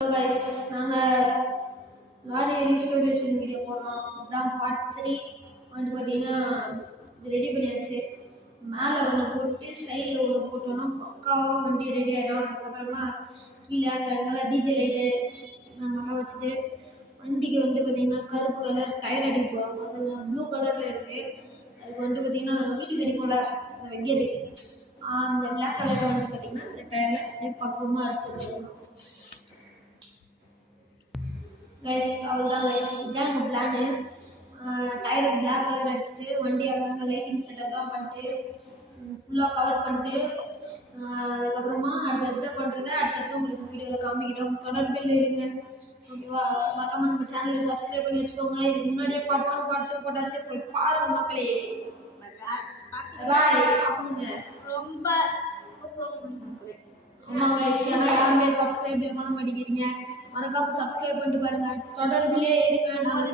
Hello guys, நாங்கள் lorry restoration video போடுறோம். இதுதான் பார்ட் 3 வந்து பார்த்தீங்கன்னா இது ரெடி பண்ணியாச்சு. மேலே ஒன்று போட்டு சைடில் ஒன்று போட்டோன்னா பக்காவாக வண்டி ரெடி ஆகிடும். அதுக்கப்புறமா கீழே அங்கெல்லாம் டிஜே லைட்டு நம்மளாம் வச்சுட்டு வண்டிக்கு வந்து பார்த்திங்கன்னா கருப்பு கலர் டயர் அடிக்க போகிறோம். அது ப்ளூ கலரில் இருக்குது. அதுக்கு வந்து பார்த்திங்கன்னா நாங்கள் வீட்டுக்கு அடிப்போம்ல அந்த வெக்கெட்டு அந்த பிளாக் கலரில் வந்து பார்த்திங்கன்னா இந்த டயரில் பக்குவமாக அடிச்சுருக்கோம். கைஸ் அவ்வளோதான் கைஸ், இதுதான் எங்கள் பிளானு. டயர் பிளாக் கலர் அடிச்சுட்டு வண்டி அங்கங்கே லைட்டிங் செட்டப்லாம் பண்ணிட்டு ஃபுல்லாக கவர் பண்ணிட்டு அதுக்கப்புறமா அடுத்தடுத்த பண்ணுறதை அடுத்தடுத்து உங்களுக்கு வீடியோவில் காமிக்கிறோம். தொடர்பில் இருங்க, ஓகேவா? மறக்காம நம்ம சேனலை சப்ஸ்கிரைப் பண்ணி வச்சுக்கோங்க. இதுக்கு முன்னாடியே பார்ட் 1 பார்ட் 2 போட்டாச்சு, போய் பாருங்க மக்களே. பாய் அப்படிங்க ரொம்ப ஆமாம் கைஸ், ஏன்னா யாருமே சப்ஸ்கிரைபே பண்ண மாட்டேங்கிறீங்க. மறக்காம சப்ஸ்கிரைப் பண்ணிட்டு பாருங்க. தொடர்பிலே இருங்க. நாங்கள்